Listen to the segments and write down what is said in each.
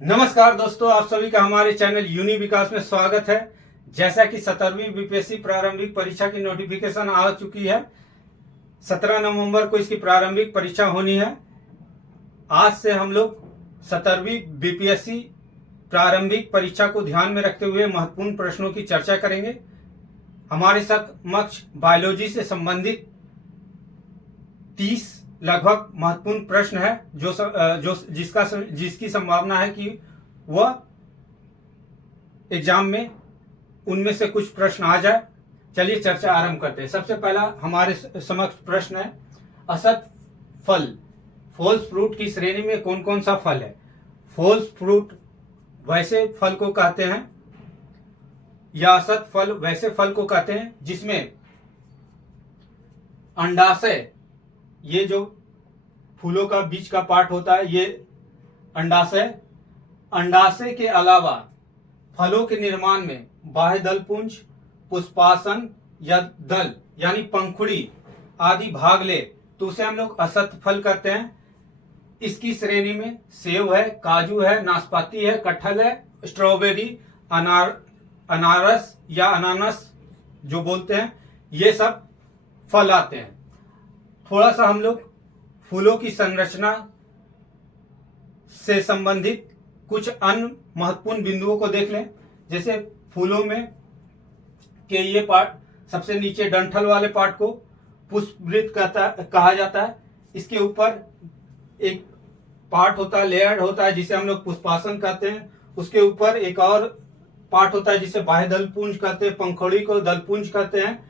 नमस्कार दोस्तों, आप सभी का हमारे चैनल यूनि विकास में स्वागत है। जैसा कि 17वीं बीपीएससी प्रारंभिक परीक्षा की नोटिफिकेशन आ चुकी है। 17 नवंबर को इसकी प्रारंभिक परीक्षा होनी है। आज से हम लोग 17वीं बीपीएससी प्रारंभिक परीक्षा को ध्यान में रखते हुए महत्वपूर्ण प्रश्नों की चर्चा करेंगे। हमारे समक्ष बायोलॉजी से संबंधित 30 लगभग महत्वपूर्ण प्रश्न है जिसकी संभावना है कि वह एग्जाम में उनमें से कुछ प्रश्न आ जाए। चलिए चर्चा आरंभ करते हैं। सबसे पहला हमारे समक्ष प्रश्न है, असत फल फॉल्स फ्रूट की श्रेणी में कौन कौन सा फल है। फॉल्स फ्रूट वैसे फल को कहते हैं या असत फल वैसे फल को कहते हैं जिसमें अंडाशय, ये जो फूलों का बीच का पार्ट होता है, ये अंडाशय के अलावा फलों के निर्माण में बाह्य दल पुंज, पुष्पासन या दल यानी पंखुड़ी आदि भाग ले तो उसे हम लोग असत फल कहते हैं। इसकी श्रेणी में सेब है, काजू है, नाशपाती है, कटहल है, स्ट्रॉबेरी, अनारस या अनानस जो बोलते हैं, ये सब फल आते हैं। थोड़ा सा हम लोग फूलों की संरचना से संबंधित कुछ अन्य महत्वपूर्ण बिंदुओं को देख लें। जैसे फूलों में के ये पार्ट, सबसे नीचे डंठल वाले पार्ट को पुष्पवृत्त कहा जाता है। इसके ऊपर एक पार्ट होता है, लेयर होता है, जिसे हम लोग पुष्पासन कहते हैं। उसके ऊपर एक और पार्ट होता है जिसे बाह्य दलपुंज कहते हैं, पंखुड़ी को दलपुंज कहते हैं।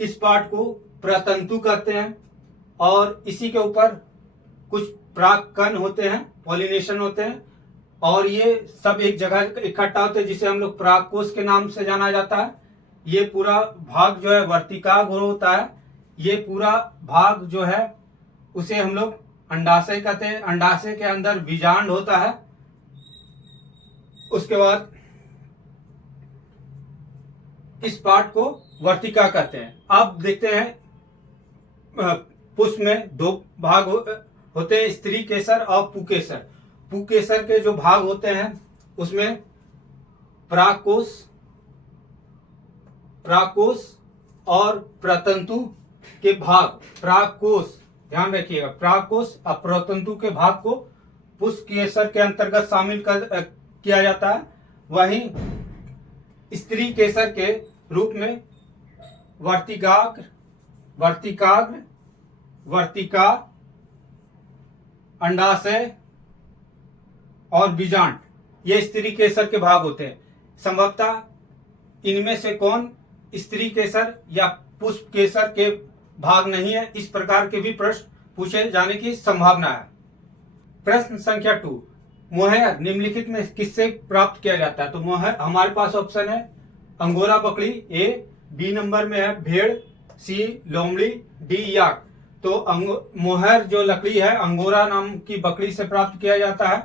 इस पार्ट को प्रतंतु कहते हैं और इसी के ऊपर कुछ परागकण होते हैं, पॉलिनेशन होते हैं, और ये सब एक जगह इकट्ठा होते हैं जिसे हम लोग परागकोश के नाम से जाना जाता है। ये पूरा भाग जो है वर्तिकाग्र होता है। ये पूरा भाग जो है उसे हम लोग अंडाशय कहते हैं। अंडाशय के अंदर बीजांड होता है। उसके बाद इस पार्ट को वर्तिका कहते हैं। अब देखते हैं, पुष्प में दो भाग होते हैं, स्त्री केसर और पुकेसर। पुकेसर के जो भाग होते हैं उसमें परागकोश और प्रतंतु के भाग, परागकोश ध्यान रखिएगा, परागकोश और प्रतंतु के भाग को पुष्प केसर के अंतर्गत शामिल किया जाता है। वहीं स्त्री केसर के रूप में वर्तिका, अंडाशय और बीजांड, ये स्त्री केसर के भाग होते हैं। संभवतः इनमें से कौन स्त्री केसर या पुष्प केसर के भाग नहीं है, इस प्रकार के भी प्रश्न पूछे जाने की संभावना है। प्रश्न संख्या 2, मोहर निम्नलिखित में किससे प्राप्त किया जाता है। तो मोहर हमारे पास ऑप्शन है अंगोरा बकरी, ए, बी नंबर में है भेड़, सी लोमड़ी, डी याक। तो मोहर जो लकड़ी है अंगोरा नाम की बकरी से प्राप्त किया जाता है।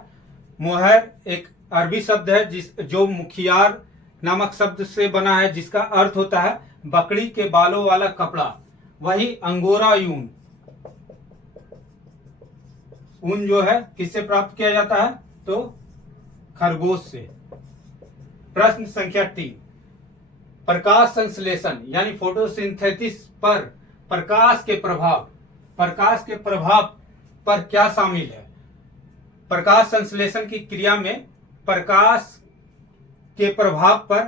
मोहर एक अरबी शब्द है जो मुखियार नामक शब्द से बना है, जिसका अर्थ होता है बकरी के बालों वाला कपड़ा। वही अंगोरा ऊन जो है किससे प्राप्त किया जाता है, तो खरगोश से। प्रश्न संख्या 3, प्रकाश संश्लेषण यानी फोटोसिंथेसिस पर प्रकाश के प्रभाव पर क्या शामिल है। प्रकाश संश्लेषण की क्रिया में प्रकाश के प्रभाव पर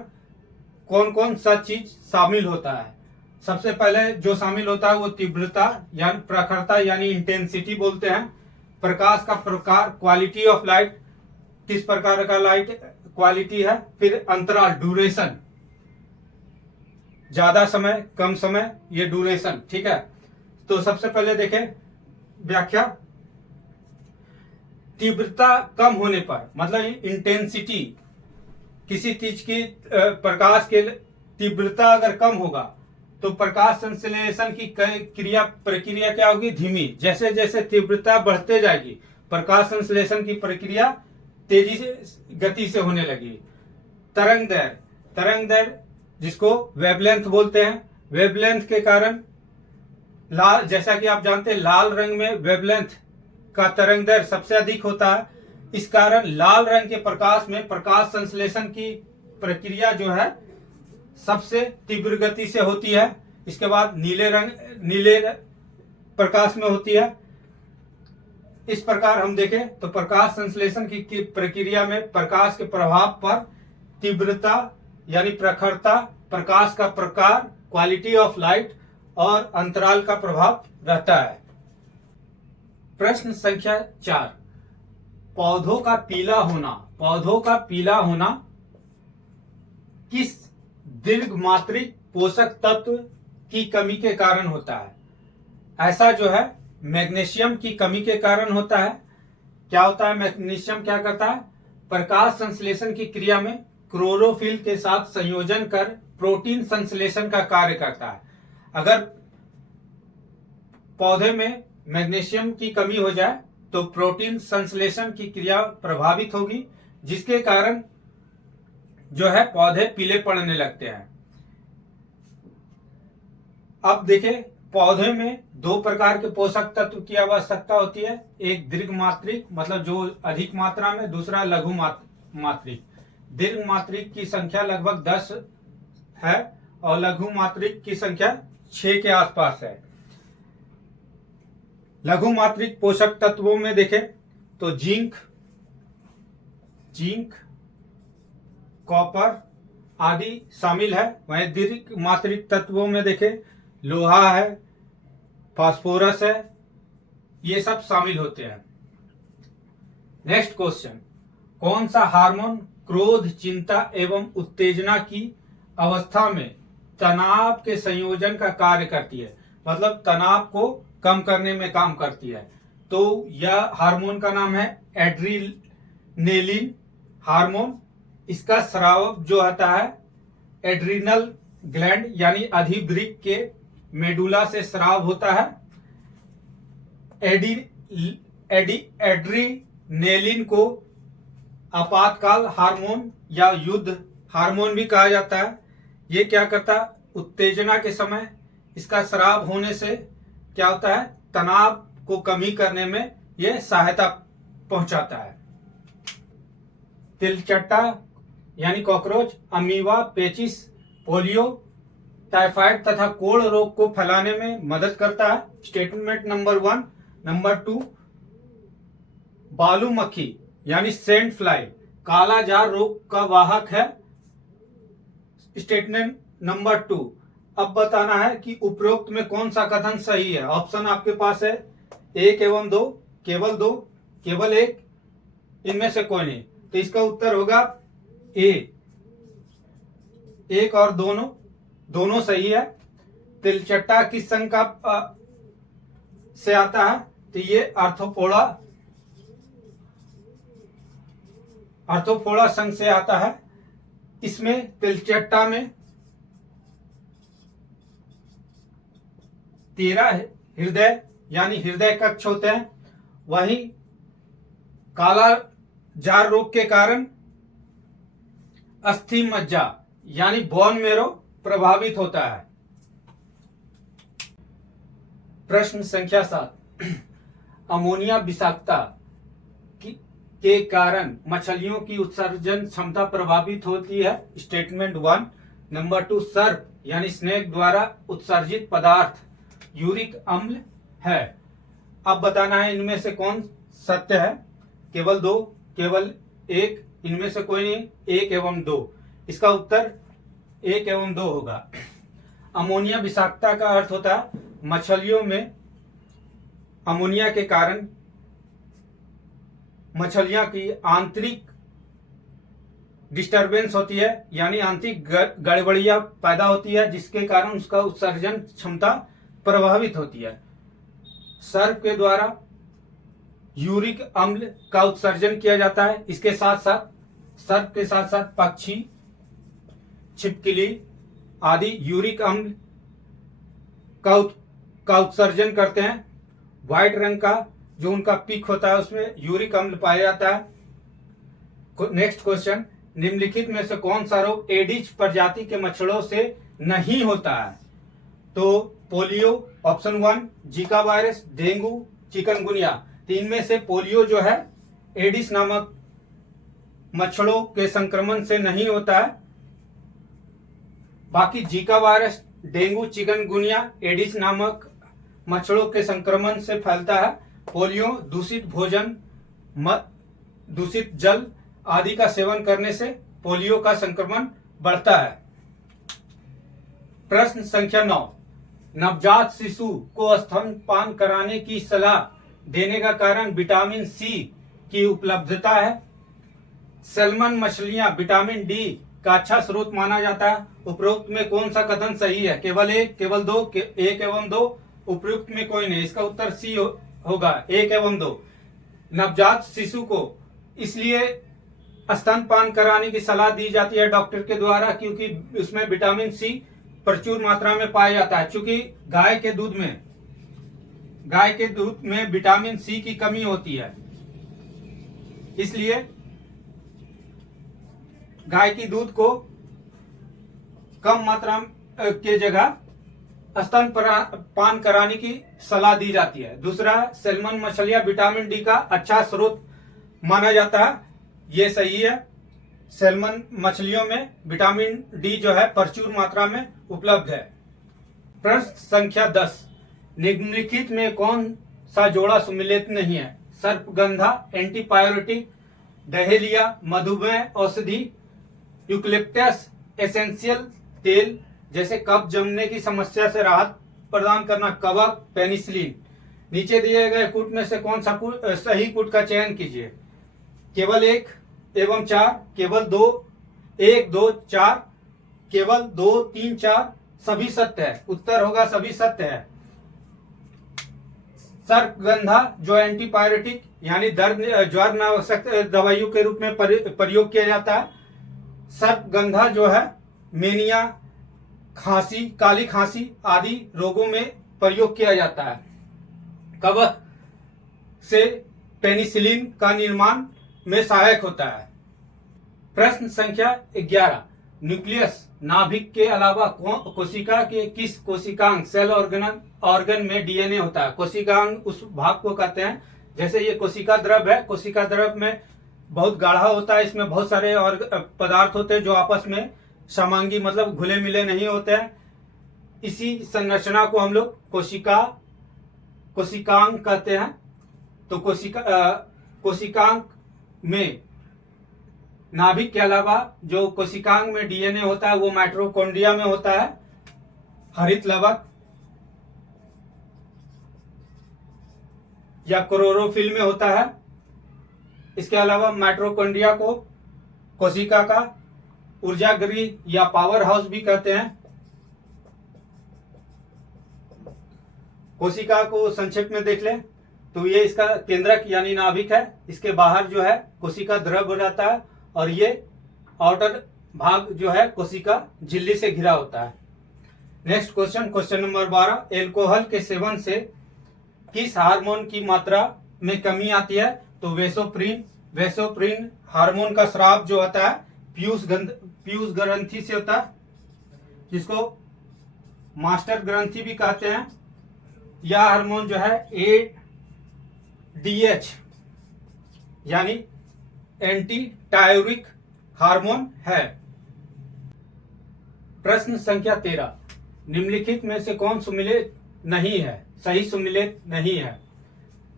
कौन कौन सा चीज शामिल होता है। सबसे पहले जो शामिल होता है वो तीव्रता यानी प्रखरता यानी इंटेंसिटी बोलते हैं। प्रकाश का प्रकार, क्वालिटी ऑफ लाइट, किस प्रकार का लाइट क्वालिटी है। फिर अंतराल, ड्यूरेशन, ज्यादा समय कम समय, ये ड्यूरेशन, ठीक है। तो सबसे पहले देखें व्याख्या। तीव्रता कम होने पर, मतलब इंटेंसिटी, किसी चीज की प्रकाश के तीव्रता अगर कम होगा तो प्रकाश संश्लेषण की प्रक्रिया क्या होगी, धीमी। जैसे जैसे तीव्रता बढ़ते जाएगी प्रकाश संश्लेषण की प्रक्रिया तेजी से गति से होने लगी। तरंग दैर्घ्य जिसको वेवलेंथ बोलते हैं। वेवलेंथ के कारण लाल, जैसा कि आप जानते हैं लाल रंग में वेवलेंथ का तरंग दैर्घ्य सबसे अधिक होता है। इस कारण लाल रंग के प्रकाश में प्रकाश संश्लेषण की प्रक्रिया जो है सबसे तीव्र गति से होती है। इसके बाद नीले प्रकाश में होती है। इस प्रकार हम देखें तो प्रकाश संश्लेषण की प्रक्रिया में प्रकाश के प्रभाव पर तीव्रता यानी प्रखरता, प्रकाश का प्रकार, क्वालिटी ऑफ लाइट और अंतराल का प्रभाव रहता है। प्रश्न संख्या 4, पौधों का पीला होना किस दीर्घमात्रिक पोषक तत्व की कमी के कारण होता है? ऐसा जो है मैग्नीशियम की कमी के कारण होता है। क्या होता है? मैग्नीशियम क्या करता है? प्रकाश संश्लेषण की क्रिया में क्लोरोफिल के साथ संयोजन कर प्रोटीन संश्लेषण का कार्य करता है। अगर पौधे में मैग्नीशियम की कमी हो जाए तो प्रोटीन संश्लेषण की क्रिया प्रभावित होगी, जिसके कारण जो है पौधे पीले पड़ने लगते हैं। अब देखें, पौधे में 2 प्रकार के पोषक तत्व की आवश्यकता होती है। एक दीर्घ मात्रिक मतलब जो अधिक मात्रा में, दूसरा लघु मात्रिक। दीर्घ मात्रिक की संख्या लगभग 10 है और लघु मात्रिक की संख्या 6 के आसपास है। लघु मात्रिक पोषक तत्वों में देखें तो जिंक, कॉपर आदि शामिल है। वहीं दीर्घ मात्रिक तत्वों में देखें लोहा है, फास्फोरस है, ये सब शामिल होते हैं। नेक्स्ट क्वेश्चन, कौन सा हार्मोन क्रोध, चिंता एवं उत्तेजना की अवस्था में तनाव के संयोजन का कार्य करती है? मतलब तनाव को कम करने में काम करती है। तो यह हार्मोन का नाम है एड्रीनेलिन हार्मोन। इसका स्राव जो होता है एड्रिनल ग्लैंड यानी अधिवृक्क के मेडुला से स्राव होता है। एड्रीनेलिन को आपातकाल हार्मोन या युद्ध हार्मोन भी कहा जाता है। ये क्या करता है? उत्तेजना के समय इसका स्राव होने से क्या होता है? तनाव को कमी करने में यह सहायता पहुंचाता है। तिलचट्टा यानी कॉकरोच, अमीबा, पेचिस, पोलियो, टाइफाइड तथा कोढ़ रोग को फैलाने में मदद करता है। Statement number 1। नंबर 2, बालू मक्खी यानी सेंट फ्लाई काला जार रोग का वाहक है। Statement number 2। अब बताना है कि उपरोक्त में कौन सा कथन सही है। ऑप्शन आपके पास है 1 एवं 2, केवल 2, केवल 1, इनमें से कोई नहीं। तो इसका उत्तर होगा ए। 1 और दोनों सही है। तिलचट्टा किस संघ का से आता है? तो ये आर्थ्रोपोडा संघ से आता है। इसमें तिलचट्टा में 13 हृदय यानी हृदय कक्ष होते हैं। वहीं काला जार रोग के कारण अस्थि मज्जा यानी बोन मेरो प्रभावित होता है। प्रश्न संख्या 7, अमोनिया विषाक्तता के कारण मछलियों की उत्सर्जन क्षमता प्रभावित होती है। स्टेटमेंट 1। नंबर 2, सर्प यानी स्नेक द्वारा उत्सर्जित पदार्थ यूरिक अम्ल है। अब बताना है इनमें से कौन सत्य है। केवल 2, केवल 1, इनमें से कोई नहीं। 1 एवं 2, इसका उत्तर 1 एवं 2 होगा। अमोनिया विषाक्तता का अर्थ होता है मछलियों में अमोनिया के कारण मछलियां की आंतरिक डिस्टरबेंस होती है यानी आंतरिक गड़बड़ियां पैदा होती है, जिसके कारण उसका उत्सर्जन क्षमता प्रभावित होती है। सर्प के द्वारा यूरिक अम्ल का उत्सर्जन किया जाता है। इसके साथ साथ सर्प के साथ साथ पक्षी, छिपकली आदि यूरिक अम्ल का उत्सर्जन करते हैं। व्हाइट रंग का जो उनका पीक होता है उसमें यूरिक अम्ल पाया जाता है। नेक्स्ट क्वेश्चन, निम्नलिखित में से कौन सा रोग एडिज प्रजाति के मच्छरों से नहीं होता है? तो polio option 1, Zika virus, dengue, chikungunya. तो इनमें से पोलियो जो है एडिस नामक मच्छरों के संक्रमण से नहीं होता है। बाकी Zika virus, dengue, chikungunya Aedes नामक मच्छरों के संक्रमण से फैलता है। पोलियो दूषित भोजन, दूषित जल आदि का सेवन करने से पोलियो का संक्रमण बढ़ता है। प्रश्न संख्या 9, नवजात शिशु को स्तनपान कराने की सलाह देने का कारण विटामिन सी की उपलब्धता है। सैल्मन मछलियां विटामिन डी का अच्छा स्रोत माना जाता है। उपरोक्त में कौन सा कथन सही है? केवल एक, केवल दो, एक एवं दो, उपयुक्त में कोई नहीं। इसका उत्तर सी होगा, एक एवं दो। नवजात शिशु को इसलिए स्तनपान कराने की सलाह दी जाती है डॉक्टर के द्वारा क्योंकि उसमें विटामिन सी प्रचुर मात्रा में पाया जाता है। चूंकि गाय के दूध में विटामिन सी की कमी होती है, इसलिए गाय की दूध को कम मात्रा के जगह स्तनपान कराने की सलाह दी जाती है। दूसरा, सैल्मन मछलियां विटामिन डी का अच्छा स्रोत माना जाता है। ये सही है। सैल्मन मछलियों में विटामिन डी जो है प्रचुर मात्रा में उपलब्ध है। प्रश्न संख्या 10, निम्नलिखित में कौन सा जोड़ा सुमेलित नहीं है? सर्पगंधा, एंटीपायरेटिक, डहेलिया, मधुमेह औषधि, यूकलिप्टस एसेंशियल तेल जैसे कफ जमने की समस्या से राहत प्रदान करना, कवक, पेनिसिलिन। नीचे दिए गए कूट में से कौन सा सही कूट का चयन कीजिए? केवल 1 एवं 4, केवल 2, 1, 2, 4, केवल 2, 3, 4 सभी सत्य है। उत्तर होगा सभी सत्य है। सर्पगंधा जो एंटीपायरेटिक यानी दर्द ज्वर नाशक दवाइयों के रूप में प्रयोग किया जाता है। सर्पगंधा जो है मेनिया, खांसी, काली खांसी आदि रोगों में प्रयोग किया जाता है। कवक से पेनिसिलिन का निर्माण में सहायक होता है। प्रश्न संख्या 11, न्यूक्लियस नाभिक के अलावा कोशिका के किस कोशिकांग सेल ऑर्गन में डीएनए होता है? कोशिकांग उस भाग को कहते हैं, जैसे ये कोशिका द्रव है। कोशिका द्रव में बहुत गाढ़ा होता है, इसमें बहुत सारे और पदार्थ होते हैं जो आपस में समांगी मतलब घुले मिले नहीं होते हैं। इसी संरचना को हम लोग कोशिकांग कहते हैं। तो कोशिकांग में नाभिक के अलावा जो कोशिकांग में डीएनए होता है वो माइटोकॉन्ड्रिया में होता है। हरित लवक या क्लोरोफिल में होता है। इसके अलावा माइटोकॉन्ड्रिया को कोशिका का ऊर्जा गृह या पावर हाउस भी कहते हैं। कोशिका को संक्षेप में देख लें तो ये इसका केंद्रक यानी नाभिक है। इसके बाहर जो है कोशिका द्रव हो जाता है और ये आउटर भाग जो है कोशिका झिल्ली से घिरा होता है। नेक्स्ट क्वेश्चन नंबर 12, एल्कोहल के सेवन से किस हार्मोन की मात्रा में कमी आती है? तो वेसोप्रीन हार्मोन का स्राव जो होता है पीयूष ग्रंथि से होता है, जिसको मास्टर ग्रंथि भी कहते हैं। यह हार्मोन जो है ADH यानी एंटी टायरिक हार्मोन है। प्रश्न संख्या 13, निम्नलिखित में से कौन सुमेलित नहीं है? सही सुमेलित नहीं है।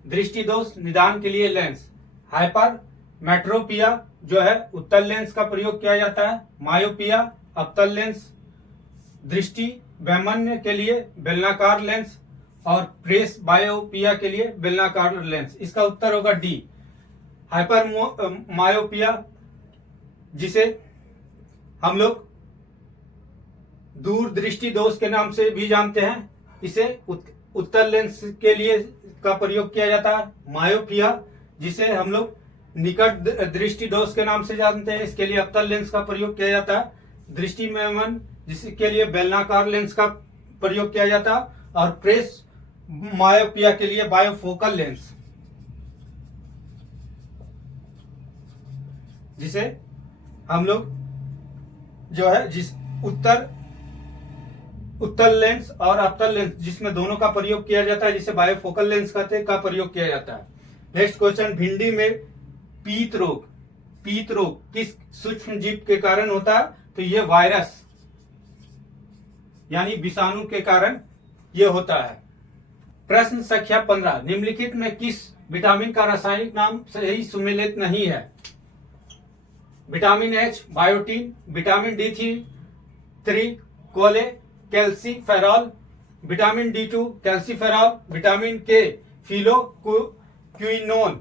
दृष्टि दोष निदान के लिए लेंस, हाइपरमेट्रोपिया जो है उत्तल लेंस का प्रयोग किया जाता है। मायोपिया अवतल लेंस, दृष्टि वैमन्य के लिए बेलनाकार लेंस और प्रेस बायोपिया के लिए बेलनाकार लेंस। इसका उत्तर होगा डी, हाइपर मायोपिया, जिसे हम लोग दूर दृष्टि दोष के नाम से भी जानते हैं। इसे उत्तल लेंस के लिए का प्रयोग किया जाता है। मायोपिया जिसे हम लोग निकट दृष्टि दोष के नाम से जानते हैं, इसके लिए अवतल लेंस का प्रयोग किया जाता है। दृष्टि वैमन जिसके लिए बेलनाकार लेंस का प्रयोग किया जाता है और प्रेस मायोपिया के लिए बायोफोकल लेंस, जिसे हम लोग जो है जिस उत्तल लेंस और अवतल लेंस जिसमें दोनों का प्रयोग किया जाता है, जिसे बायोफोकल लेंस कहते हैं, का प्रयोग किया जाता है। नेक्स्ट क्वेश्चन, भिंडी में पीत रोग किस सूक्ष्म जीव के कारण होता है? तो ये वायरस यानी विषाणु के कारण ये होता है। प्रश्न संख्या 15, निम्नलिखित में किस विटामिन का रासायनिक नाम सही सुमेलित नहीं है? Vitamin H, biotin, vitamin D3 कोले, calciferol, vitamin D2 calciferol, vitamin के फिलो क्विनोन।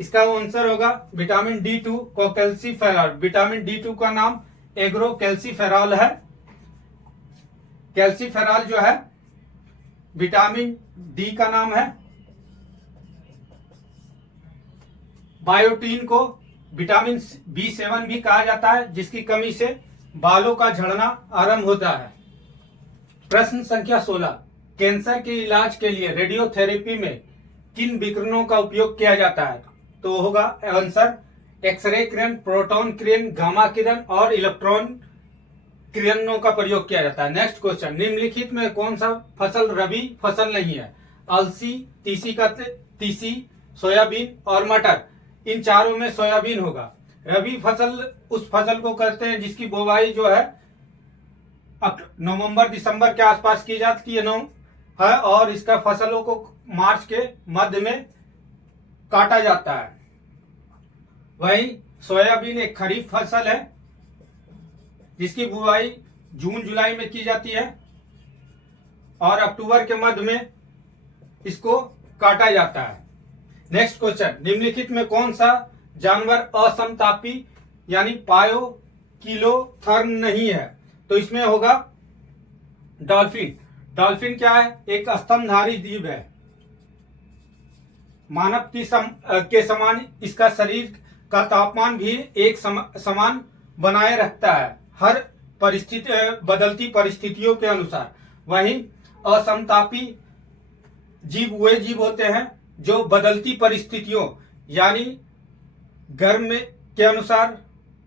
इसका आंसर होगा विटामिन D2 को कैल्सीफेरॉल। विटामिन D2 का नाम एग्रो कैल्सीफेरॉल है। कैल्सीफेरॉल जो है विटामिन डी का नाम है। बायोटीन को विटामिन B7 भी कहा जाता है, जिसकी कमी से बालों का झड़ना आरंभ होता है। प्रश्न संख्या 16, कैंसर के इलाज के लिए रेडियोथेरेपी में किन विकिरणों का उपयोग किया जाता है? तो होगा आंसर एक्सरे किरण, प्रोटॉन किरण, गामा किरण और इलेक्ट्रॉन किरणों का प्रयोग किया जाता है। नेक्स्ट क्वेश्चन, निम्नलिखित में कौन सा फसल रबी फसल नहीं है? अलसी, तीसी, सोयाबीन और मटर। इन चारों में सोयाबीन होगा। रबी फसल उस फसल को कहते हैं जिसकी बुवाई जो है नवंबर दिसंबर के आसपास की जाती है और इसका फसलों को मार्च के मध्य में काटा जाता है। वहीं सोयाबीन एक खरीफ फसल है जिसकी बुवाई जून जुलाई में की जाती है और अक्टूबर के मध्य में इसको काटा जाता है। नेक्स्ट क्वेश्चन, निम्नलिखित में कौन सा जानवर असमतापी यानी पायोकिलोथर्म नहीं है? तो इसमें होगा डॉल्फिन। डॉल्फिन क्या है? एक स्तनधारी जीव है। मानव के समान इसका शरीर का तापमान भी एक समान बनाए रखता है हर बदलती परिस्थितियों के अनुसार। वहीं असमतापी जीव वे जीव होते हैं जो बदलती परिस्थितियों यानी गर्म के अनुसार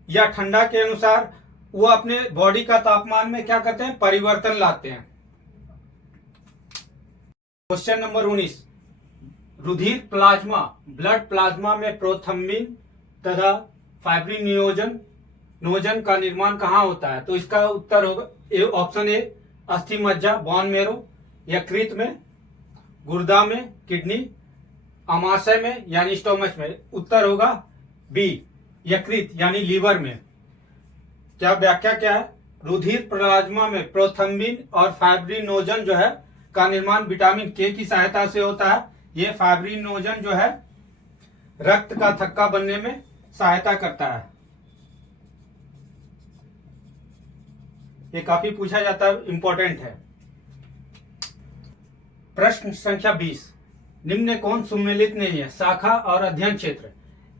या ठंडा के अनुसार वो अपने बॉडी का तापमान में क्या करते हैं? परिवर्तन लाते हैं। क्वेश्चन नंबर 19, रुधिर प्लाज्मा ब्लड प्लाज्मा में प्रोथम्बिन तथा फाइब्रिनोजन का निर्माण कहाँ होता है? तो इसका उत्तर होगा ऑप्शन ए अस्थि मज्जा बोन मेरो, यकृत में, गुर्दा में, किडनी, अमाशय में यानी स्टोमच में। उत्तर होगा बी यकृत यानी लीवर में। क्या व्याख्या क्या है? रुधिर प्लाज्मा में प्रोथम्बिन और फाइब्रिनोजन जो है का निर्माण विटामिन के की सहायता से होता है। ये फाइब्रिनोजन जो है रक्त का थक्का बनने में सहायता करता है। ये काफी पूछा जाता है, इंपॉर्टेंट है। प्रश्न संख्या 20, निम्न में कौन सुमेलित नहीं है? शाखा और अध्ययन क्षेत्र,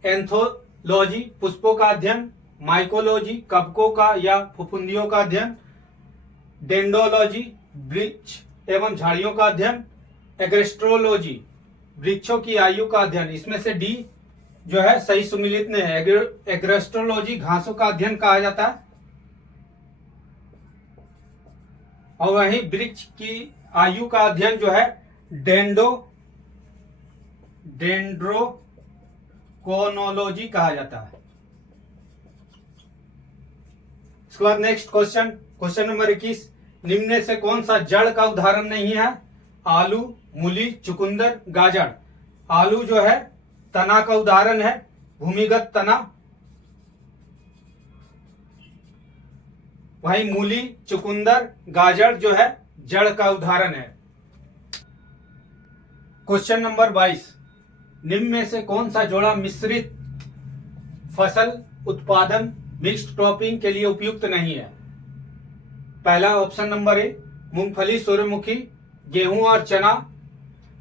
एंथोलॉजी पुष्पों का अध्ययन, माइकोलॉजी कवकों का या फफूंदियों का अध्ययन, डेंडोलॉजी वृक्ष एवं झाड़ियों का अध्ययन, एग्रेस्ट्रोलॉजी वृक्षों की आयु का अध्ययन। इसमें से डी जो है सही सुमेलित नहीं है। एग्रेस्ट्रोलॉजी घासों का अध्ययन कहा जाता है और वहीं वृक्ष की आयु का अध्ययन जो है डेंड्रोकोनोलॉजी कहा जाता है। इसके बाद नेक्स्ट क्वेश्चन, क्वेश्चन नंबर 21, निम्न में से कौन सा जड़ का उदाहरण नहीं है? आलू, मूली, चुकंदर, गाजर। आलू जो है तना का उदाहरण है, भूमिगत तना। वहीं मूली, चुकंदर, गाजर जो है जड़ का उदाहरण है। क्वेश्चन नंबर 22, निम्न में से कौन सा जोड़ा मिश्रित फसल उत्पादन मिक्स्ड क्रॉपिंग के लिए उपयुक्त नहीं है? पहला ऑप्शन नंबर ए मूंगफली, सूर्यमुखी, गेहूं और चना,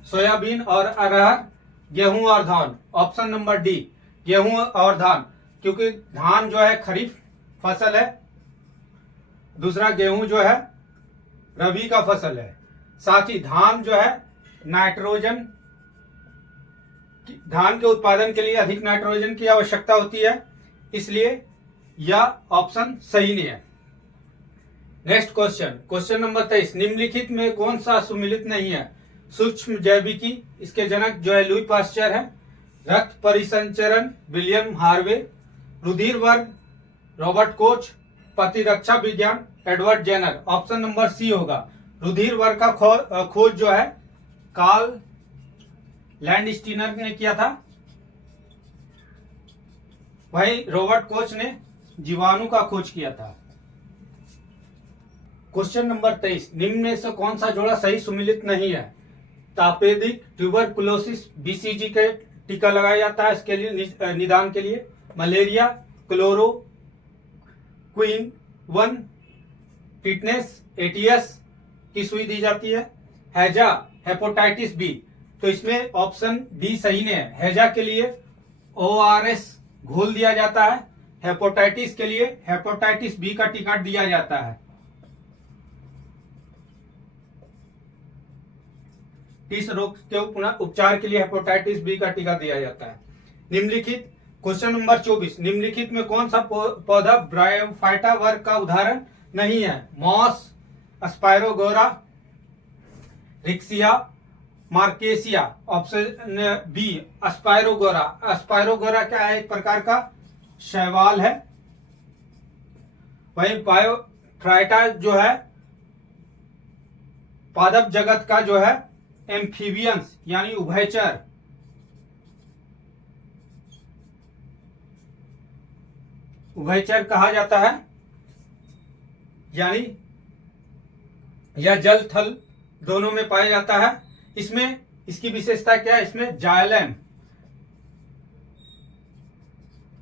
सोयाबीन और अरहर, गेहूं और धान। ऑप्शन नंबर डी गेहूं और धान, क्योंकि धान जो है खरीफ फसल है, दूसरा गेहूं जो है रबी का फसल है। साथ ही धान जो है नाइट्रोजन, धान के उत्पादन के लिए अधिक नाइट्रोजन की आवश्यकता होती है, इसलिए यह ऑप्शन सही नहीं है। नेक्स्ट क्वेश्चन, क्वेश्चन नंबर 23, निम्नलिखित में कौन सा सुमेलित नहीं है? सूक्ष्म जैविकी, इसके जनक जो है लुई पास्चर है। रक्त परिसंचरण विलियम हार्वे, रुधिर वर्ग रॉबर्ट कोच, प्रतिरक्षा विज्ञान Edward Jenner. Option number C होगा। रुधिर वर्ग का खोज जो है कार्ल लैंडस्टीनर ने किया था, वही रॉबर्ट कोच ने जीवाणु का खोज किया था। क्वेश्चन नंबर 23, निम्न में से कौन सा जोड़ा सही सुमिलित नहीं है? तापेदिक ट्यूबरकुलोसिस बीसीजी के टीका लगाया जाता है इसके लिए निदान के लिए। Malaria chloroquine 1 tetanus ATS की सुई दी जाती है। हैजा हेपेटाइटिस बी, तो इसमें ऑप्शन डी सही नहीं है। हैजा के लिए ओआरएस घोल दिया जाता है, हेपेटाइटिस के लिए हेपेटाइटिस बी का टीका दिया जाता है। इस रोग के उपचार के लिए हेपेटाइटिस बी का टीका दिया जाता है। निम्नलिखित क्वेश्चन नंबर 24, निम्नलिखित में कौन सा पौधा ब्रायोफाइटा वर्ग का उदाहरण नहीं है? मॉस, स्पायरोगोरा, रिक्सिया, मार्केसिया। Option B spirogyra. स्पायरोगोरा क्या है? एक प्रकार का शैवाल है। वही ब्रायोफाइटा जो है पादप जगत का जो है एम्फीबियंस यानी उभयचर। उभयचर कहा जाता है, यानी यह जल थल दोनों में पाया जाता है। इसमें इसकी विशेषता क्या है? इसमें जाइलम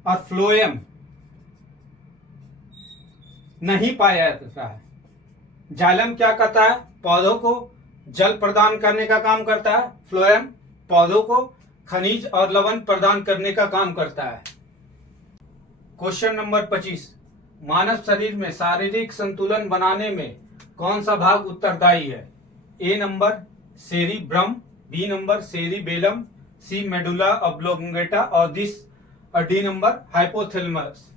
और फ्लोएम नहीं पाया जाता है। जाइलम क्या करता है? पौधों को जल प्रदान करने का काम करता है। फ्लोएम पौधों को खनिज और लवण प्रदान करने का काम करता है। क्वेश्चन नंबर 25, मानव शरीर में शारीरिक संतुलन बनाने में कौन सा भाग उत्तरदायी है? A number cerebrum, B number cerebellum, C medulla oblongata और डी नंबर हाइपोथैलेमस।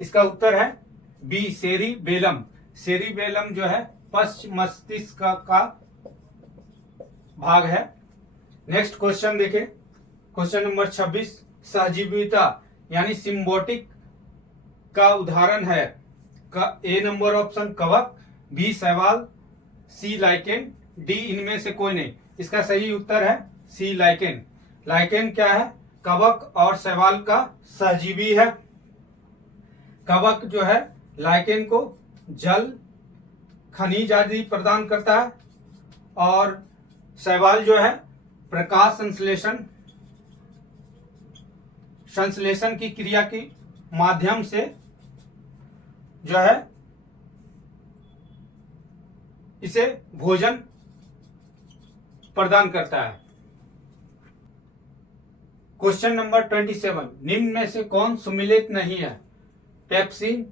इसका उत्तर है बी सेरिबेलम। सेरिबेलम जो है पश्च मस्तिष्क का भाग है। नेक्स्ट क्वेश्चन देखें, क्वेश्चन नंबर 26, सहजीविता यानी सिम्बोटिक का उदाहरण है? ए नंबर ऑप्शन कवक, बी शैवाल, सी लाइकेन, डी इनमें से कोई नहीं। इसका सही उत्तर है सी लाइकेन। लाइकेन क्या है? कवक और शैवाल का सहजीवी है। कवक जो है लाइकेन को जल खनिज आदि प्रदान करता है और शैवाल जो है प्रकाश संश्लेषण की क्रिया के माध्यम से जो है इसे भोजन प्रदान करता है। क्वेश्चन नंबर 27, निम्न में से कौन सुमिलित नहीं है? पेप्सिन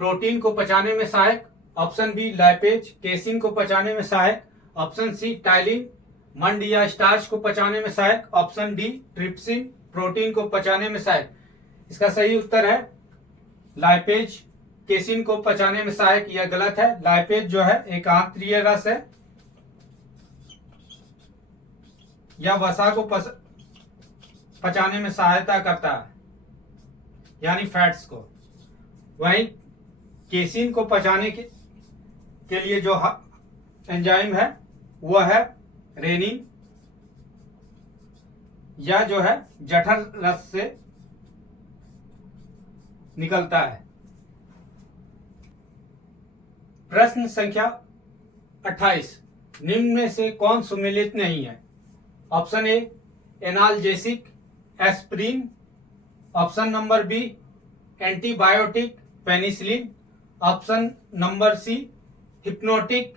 प्रोटीन को पचाने में सहायक, ऑप्शन बी लाइपेज केसिन को पचाने में सहायक, ऑप्शन सी टाइलिन मंड या स्टार्च को पचाने में सहायक, ऑप्शन डी ट्रिप्सिन प्रोटीन को पचाने में सहायक। इसका सही उत्तर है लाइपेज केसिन को पचाने में सहायक। यह गलत है। लाइपेज जो है एक आंतरीय रस है, यह वसा को पचाने में सहायता करता है, यानी फैट्स को। वहीं केसिन को पचाने के लिए जो एंजाइम है वह है रेनिन, यह जो है जठर रस से निकलता है। प्रश्न संख्या 28, निम्न में से कौन सुमेलित नहीं है? Option A analgesic aspirin, option number B antibiotic penicillin, option number C hypnotic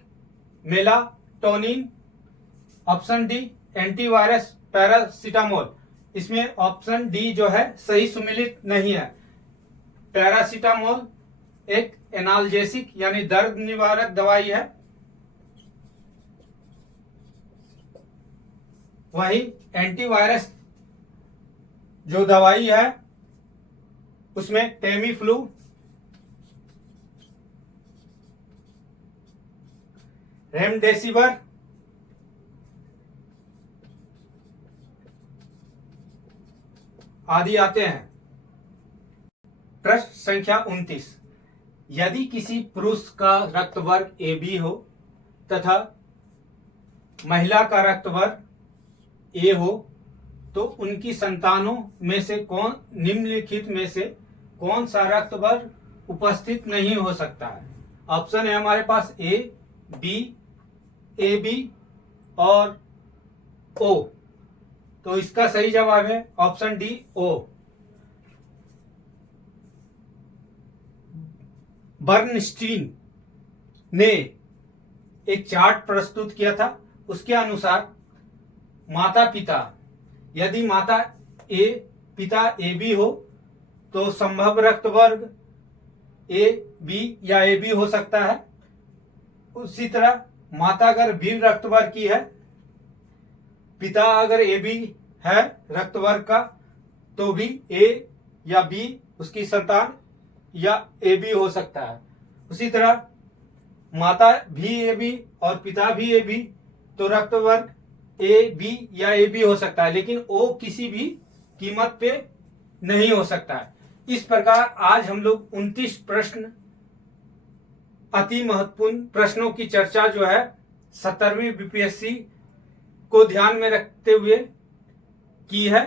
melatonin, option D antivirus paracetamol. इसमें ऑप्शन डी जो है सही सुमेलित नहीं है। पैरासीटामोल एक एनाल्जेसिक यानी दर्द निवारक दवाई है, वही एंटीवायरस जो दवाई है उसमें टेमीफ्लू, रेमडेसिविर, आदि आते हैं। प्रश्न संख्या 29, यदि किसी पुरुष का रक्त वर्ग AB हो तथा महिला का रक्त वर्ग A हो तो उनकी संतानों में से कौन निम्नलिखित में से कौन सा रक्त वर्ग उपस्थित नहीं हो सकता है। ऑप्शन है हमारे पास A, B, AB और O। तो इसका सही जवाब है ऑप्शन डी, O। बर्नस्टीन ने एक चार्ट प्रस्तुत किया था, उसके अनुसार माता पिता, यदि माता A पिता AB हो तो संभव रक्त वर्ग A, B या AB हो सकता है। उसी तरह माता अगर B रक्त वर्ग की है, पिता अगर AB है रक्त वर्ग का, तो भी A या B उसकी संतान या AB हो सकता है। उसी तरह माता भी AB और पिता भी AB, तो रक्त वर्ग A, B या AB हो सकता है, लेकिन O किसी भी कीमत पे नहीं हो सकता है। इस प्रकार आज हम लोग 29 प्रश्न, अति महत्वपूर्ण प्रश्नों की चर्चा जो है 17वीं BPSC को ध्यान में रखते हुए की है।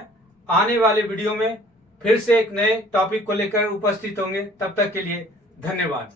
आने वाले वीडियो में फिर से एक नए टॉपिक को लेकर उपस्थित होंगे। तब तक के लिए धन्यवाद।